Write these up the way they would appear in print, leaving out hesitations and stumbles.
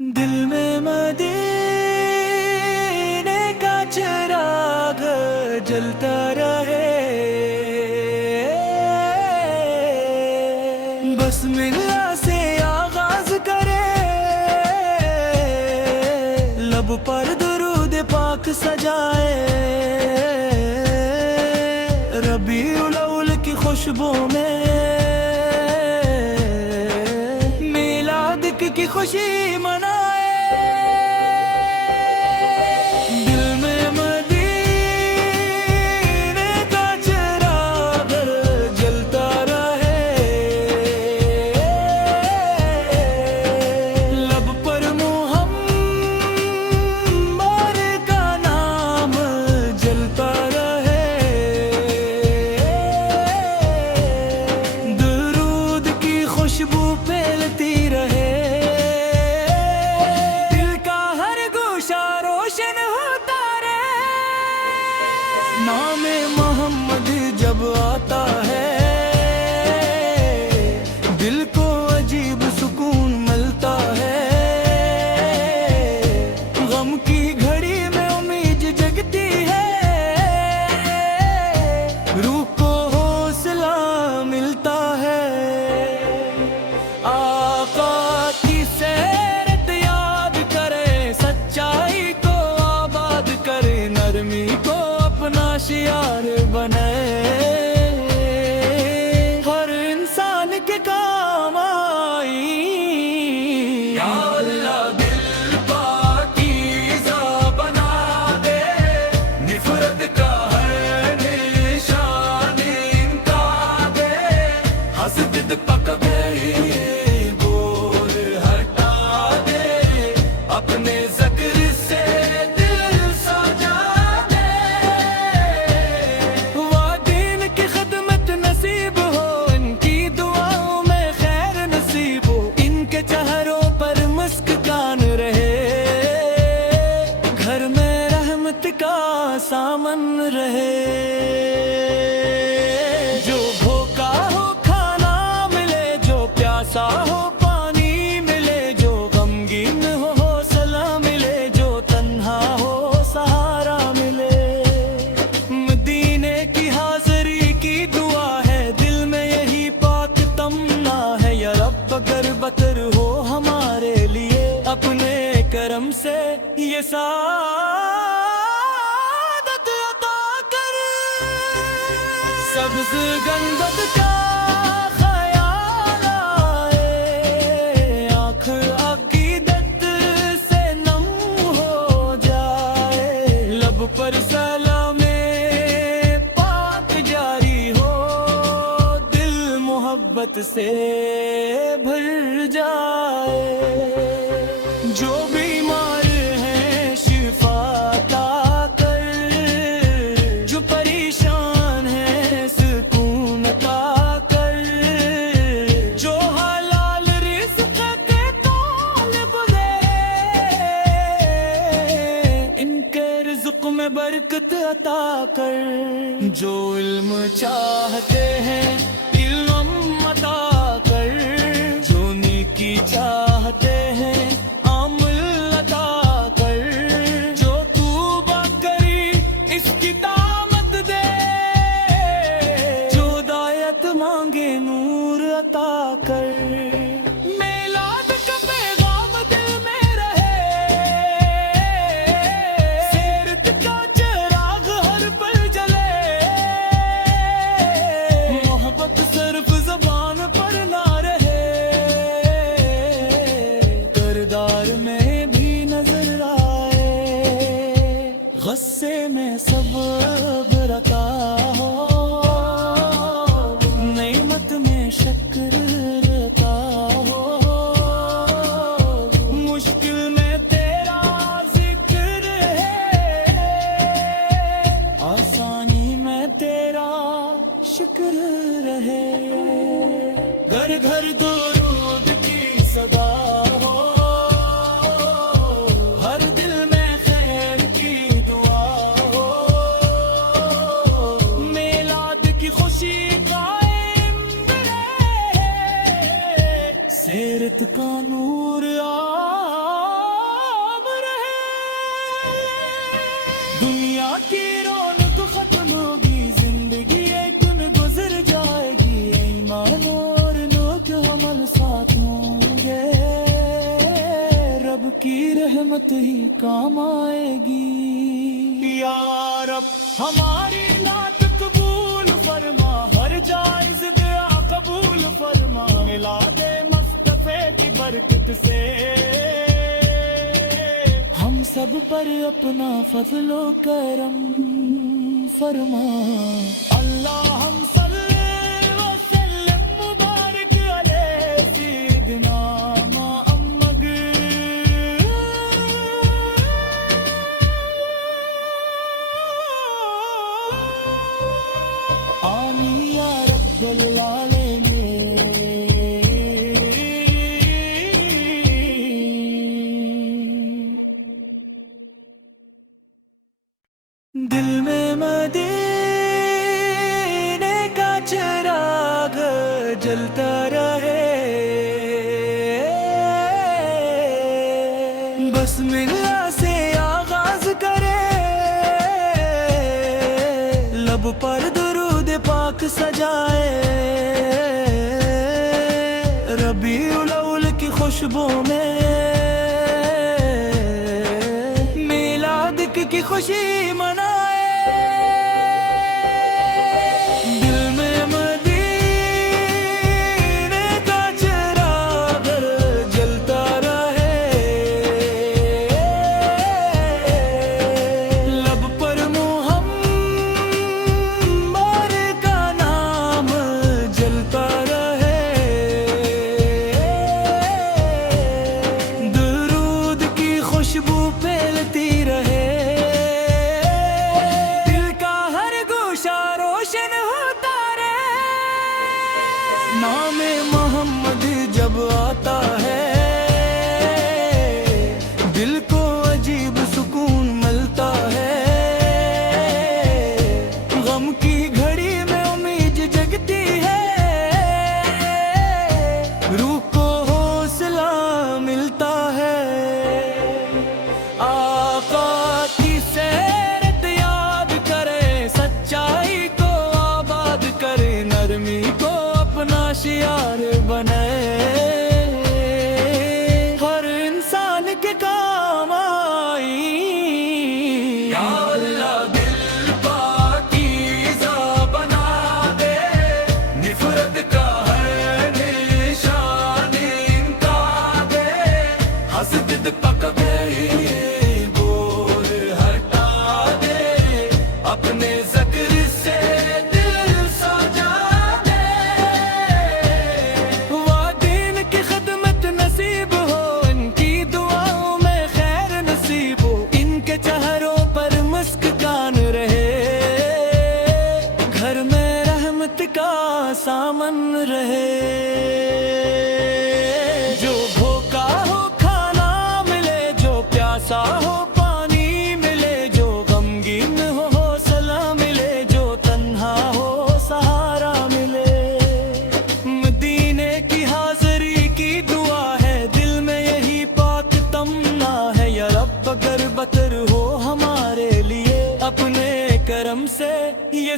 دل میں مدینے کا چراغ جلتا رہے، بس ملا سے آغاز کرے، لب پر درود پاک سجائے، ربیع الاول کی خوشبو میں میلاد کی خوشی منائے، دل میں مدینے کا چراغ جلتا رہے، لب پر محمد کا نام جلتا رہے، درود کی خوشبو پھیلتی رہے، نام محمد جب آتا ہے دل کو عجیب سکون ملتا ہے، غم کی گھڑی میں امید جگتی ہے، روح کو حوصلہ ملتا ہے، آقا کی سیرت یاد کرے، سچائی کو آباد کرے، نرمی کو اپنا شعار بنائے، ہر انسان کے کام آئی، یا اللہ دل پاکیزہ بنا دے، نفرت کا ہر نشان انکا دے، حسد پکڑے گور ہٹا دے، اپنے ذکر سے سامن رہے، جو بھوکا ہو کھانا ملے، جو پیاسا ہو پانی ملے، جو غمگین ہو حوصلہ ملے، جو تنہا ہو سہارا ملے، مدینے کی حاضری کی دعا ہے، دل میں یہی پاک تمنا ہے، یا رب اگر بتر ہو ہمارے لیے، اپنے کرم سے یہ سبز گنبد کا خیال آئے، آنکھ عقیدت سے نم ہو جائے، لب پر سلام پاک جاری ہو، دل محبت سے بھر جائے، جو بیمار ہیں شفا عطا کر، جو پریشان ہیں سکون عطا کر، جو حلال رزق کے طالب ہیں ان کے رزق میں برکت عطا کر، جو علم چاہتے ہیں علم عطا کر، جو نیکی چاہتے ہیں عمل عطا کر، جو توبہ کری اس کی طاقت دے، جو ہدایت مانگے نور عطا کر، میلاد کا پیغام دل میں رہے، سیرت کا چراغ ہر پل جلے، محبت صرف زبان پر نہ رہے، دنیا کی رونق ختم ہوگی، زندگی ایک دن گزر جائے گی، ایمان اور نیک عمل ساتھ ہوں گے، رب کی رحمت ہی کام آئے گی۔ یا رب ہماری نعت قبول فرما، ہر جائز دعا قبول فرما، میلاد مصطفی کی برکت سے ہم سب پر اپنا فضل و کرم فرما۔ اللہم صلی وسلم مبارک علی سیدنا محمد۔ آمین یا رب العالمین۔ دل میں مدینے کا چراغ جلتا رہے، بس ملا سے آغاز کرے، لب پر درود پاک سجائے، ربیع الاول کی خوشبو میں میلاد کی خوشی منائے۔ دل میں مدینے کا چراغ جلتا رہے، لب پر محمد کا نام جلتا رہے، درود کی خوشبو پھیلتی رہے، نام محمد جب آتا ہے دل کو عجیب سکون ملتا ہے، غم کی گھڑی میں امید جگتی ہے، روح کو حوصلہ ملتا ہے، آقا کی سیرت یاد کرے، سچائی کو آباد کرے، نرمی کو اپنا شعار بنائے، ہر انسان کے کام آئی۔ یا اللہ دل پاکیزہ بنا دے، نفرت کا ہر نشان ان کا دے، حسد پکڑے بور ہٹا دے، اپنے ذکر سے سامن رہے، جو بھوکا ہو کھانا ملے، جو پیاسا ہو پانی ملے، جو غمگین ہو حوصلہ ملے، جو تنہا ہو سہارا ملے، مدینے کی حاضری کی دعا ہے، دل میں یہی پاک تمنا ہے، یا رب اگر بتر ہو ہمارے لیے، اپنے کرم سے یہ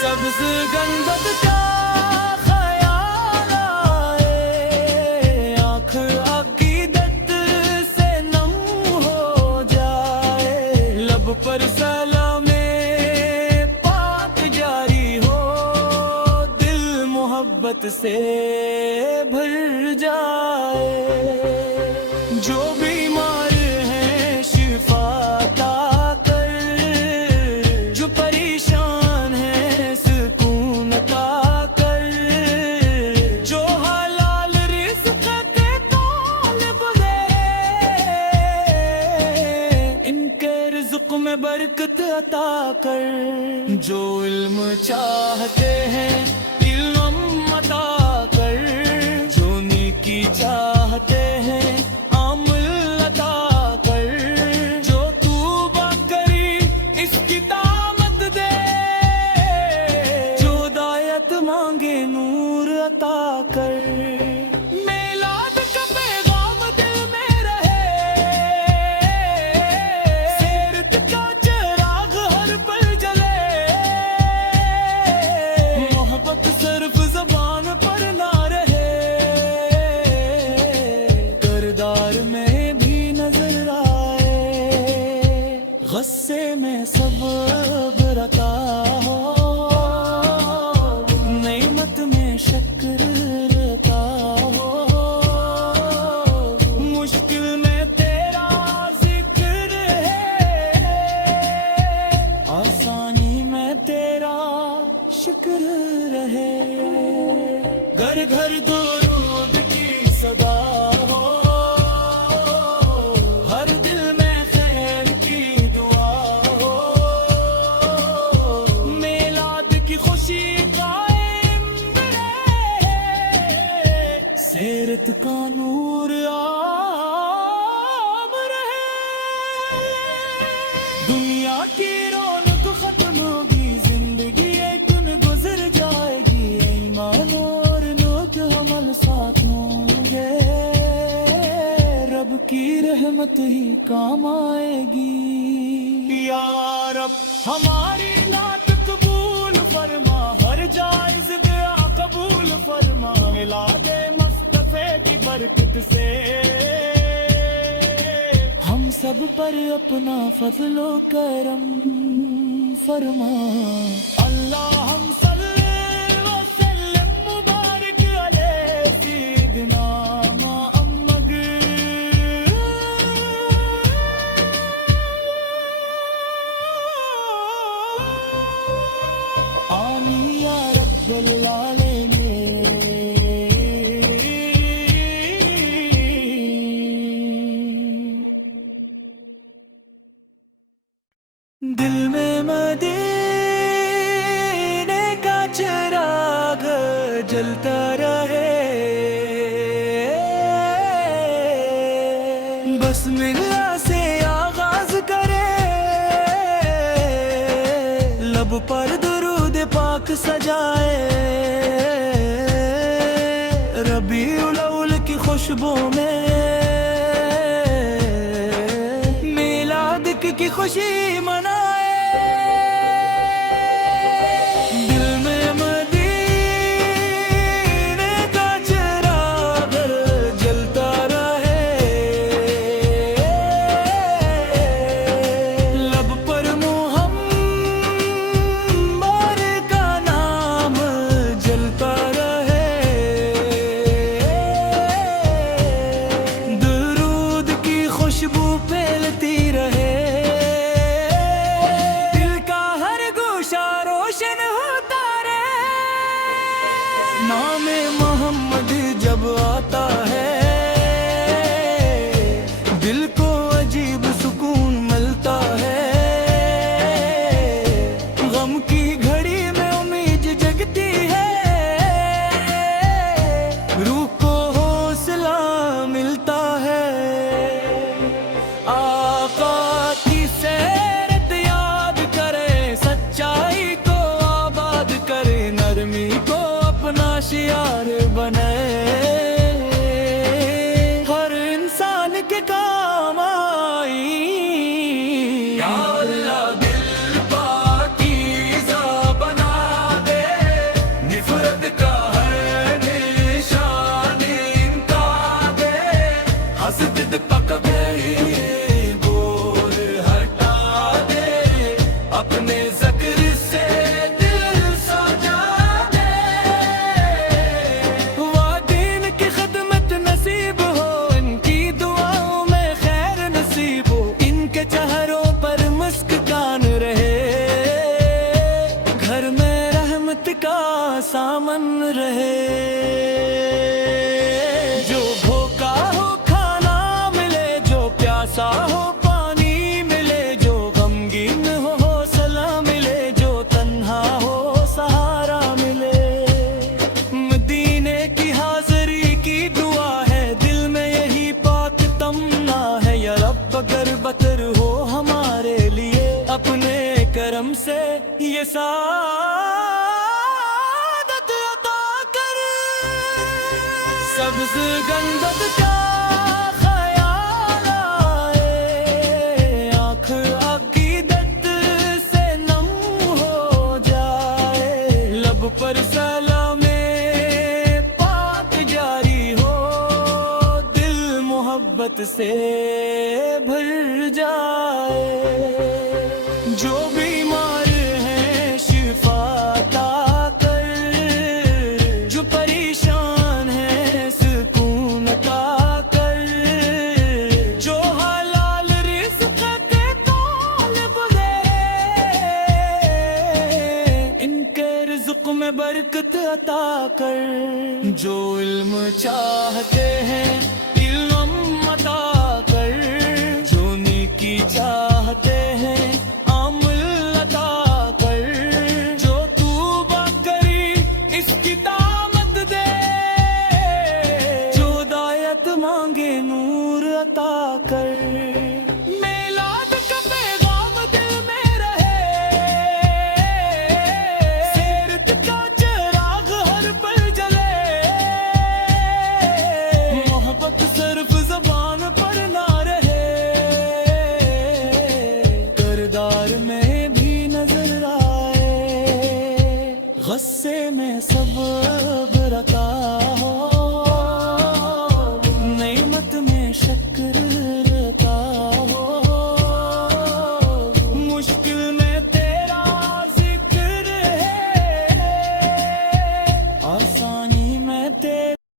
سبز گنبد کا خیال آئے، آنکھ عقیدت سے نم ہو جائے، لب پر سلام پاک جاری ہو، دل محبت سے بھر جائے، جو بیمار ہیں شفا عطا کر، جو پریشان ہیں سکون عطا کر، جو حلال رزق کے طالب ہیں ان کے رزق میں برکت عطا کر، جو علم چاہتے ہیں علم عطا کر، جو نیکی چاہتے ہیں عمل عطا کر، جو توبہ کری اس کی طاقت دے، جو ہدایت مانگے نور عطا کر، میلاد کا پیغام دے، گھر گھر درود کی صدا ہو، ہر دل میں خیر کی دعا ہو، میلاد کی خوشی قائم رہے، سیرت کا نور عام رہے، دنیا کی رونق ختم ہوگی، زندگی ایک دن گزر جائے گی، ایمان اور نیک عمل ساتھ ہوں گے، رب کی رحمت ہی کام آئے گی، یا رب ہماری نعت قبول فرما، ہر جائز دعا قبول فرما، میلاد مصطفی کی برکت سے ہم سب پر اپنا فضل و کرم فرما، اللہم صلی وسلم مبارک علیہ سیدنا محمد، آمین یا رب العالمین۔ دل میں مدینے کا چراغ جلتا رہے، بس ملا سے آغاز کرے، لب پر درود پاک سجائے، ربیع الاول کی خوشبو میں میلاد کی خوشی منائے، دل میں مدینے کا چراغ جلتا رہے، لب پر محمد کا نام جلتا رہے، درود کی خوشبو پھیلتی رہے، نام محمد جب آتا ہے دل کو عجیب سکون ملتا ہے، غم کی گھڑی میں امید جگتی ہے، روح کو حوصلہ ملتا ہے، آقا کی سیرت یاد کرے، سچائی کو آباد کرے، نرمی کو اپنا شعار بنائے، ہر انسان کے کام آئی، یا اللہ دل پاکیزہ بنا دے، نفرت کا ہر نشان انکا دے، حسد کا کبھی گور ہٹا دے، اپنے ذکر سے سامن رہے، جو بھوکا ہو کھانا ملے، جو پیاسا ہو پانی ملے، جو غمگین ہو حوصلہ ملے، جو تنہا ہو سہارا ملے، مدینے کی حاضری کی دعا ہے، دل میں یہی پاک تمنا ہے، یا رب اگر بتر ہو ہمارے لیے، اپنے کرم سے یہ سبز گنبد کا خیال آئے، آنکھ عقیدت سے نم ہو جائے، لب پر سلام پاک جاری ہو، دل محبت سے بھر جائے، جو بیمار ہیں شفا عطا کر، جو پریشان ہیں سکون عطا کر، جو حلال رزق کے طالب دے، ان کے رزق میں برکت عطا کر۔ جو علم چاہتے ہیں علم عطا کر، جو نیکی چاہتے ہیں عمل عطا کر، جو توبہ کری اس کی طاقت دے، جو ہدایت مانگے نور عطا کر۔ میلاد کا پیغام دل میں رہے، سیرت کا چراغ ہر پل جلے، محبت صرف زبان پر نہ رہے، کردار میں بھی نظر آئے، غصے میں